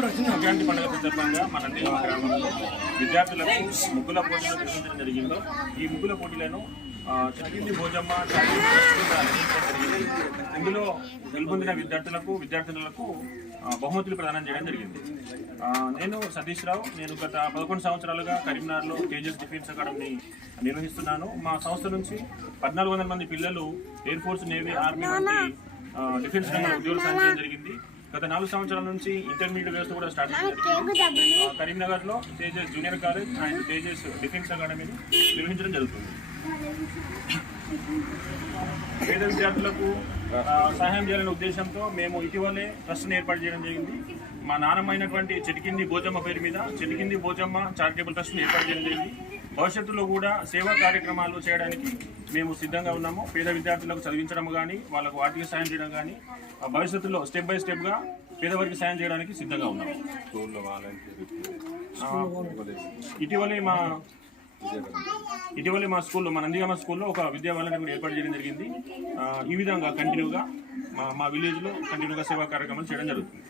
సంక్రాంతి పండుగ సందర్భంగా మన నందిగామ గ్రామంలో విద్యార్థులకు ముగ్గుల పోటీలు నిర్వహించడం జరిగింది. ఈ ముగ్గుల పోటీలను చిటికింది భోజమ్మ జరిగింది. ఇందులో గెలుపొందిన విద్యార్థులకు బహుమతులు ప్రదానం చేయడం జరిగింది. నేను సతీష్ రావు. నేను గత 11 సంవత్సరాలుగా కరీంనగర్లో తేజస్ డిఫెన్స్ అకాడమీ నిర్వహిస్తున్నాను. మా సంస్థ నుంచి 1400 మంది పిల్లలు ఎయిర్ ఫోర్స్, నేవీ, ఆర్మీ వంటి డిఫెన్స్ రంగంలో ఉద్యోగాలు సాధించడం జరిగింది. గత 4 సంవత్సరాల నుంచి ఇంటర్మీడియట్ వ్యవస్థ కూడా స్టార్ట్ చేసింది. కరీంనగర్లో Tejas junior college and Tejas defence అకాడమీని నిర్వహించడం జరుగుతుంది. పేద విద్యార్థులకు సహాయం చేయాలనే ఉద్దేశంతో మేము ఇటీవలే ట్రస్ట్ని ఏర్పాటు చేయడం జరిగింది. మా నాన్నమైనటువంటి చిటికింది భోజమ్మ పేరు మీద చిటికింది భోజమ్మ చారిటబుల్ ట్రస్ట్ని ఏర్పాటు చేయడం జరిగింది. భవిష్యత్తులో కూడా సేవా కార్యక్రమాలు చేయడానికి మేము సిద్ధంగా ఉన్నాము. పేద విద్యార్థులకు చదివించడం కానీ, వాళ్ళకు ఆర్థిక సాయం చేయడం కానీ, భవిష్యత్తులో స్టెప్ బై స్టెప్గా పేదవారికి సాయం చేయడానికి సిద్ధంగా ఉన్నాము. ఇటీవలే మా స్కూల్లో, మా నందిగామ స్కూల్లో ఒక విద్యా వాలంటీర్ ఏర్పాటు చేయడం జరిగింది. ఈ విధంగా కంటిన్యూగా మా విలేజ్లో కంటిన్యూగా సేవా కార్యక్రమాలు చేయడం జరుగుతుంది.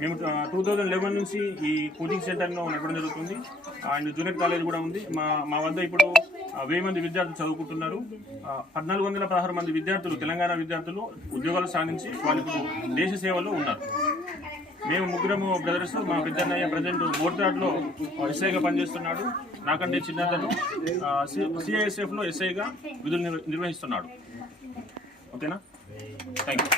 మేము 2011 నుంచి ఈ కోచింగ్ సెంటర్ను నడపడం జరుగుతుంది. అండ్ జూనియర్ కాలేజ్ కూడా ఉంది. మా వద్ద ఇప్పుడు 1000 మంది విద్యార్థులు చదువుకుంటున్నారు. 1416 మంది విద్యార్థులు, తెలంగాణ విద్యార్థులు ఉద్యోగాలు సాధించి వాళ్ళు దేశ సేవలో ఉన్నారు. మేము ముగ్గురము బ్రదర్స్. మా పెద్దన్నయ్య ప్రజెంట్ మోర్తాడ్లో ఎస్ఐగా పనిచేస్తున్నాడు. నాకంటే చిన్నతను CISFలో ఎస్ఐగా విధులు నిర్వహిస్తున్నాడు. ఓకేనా? Thank you.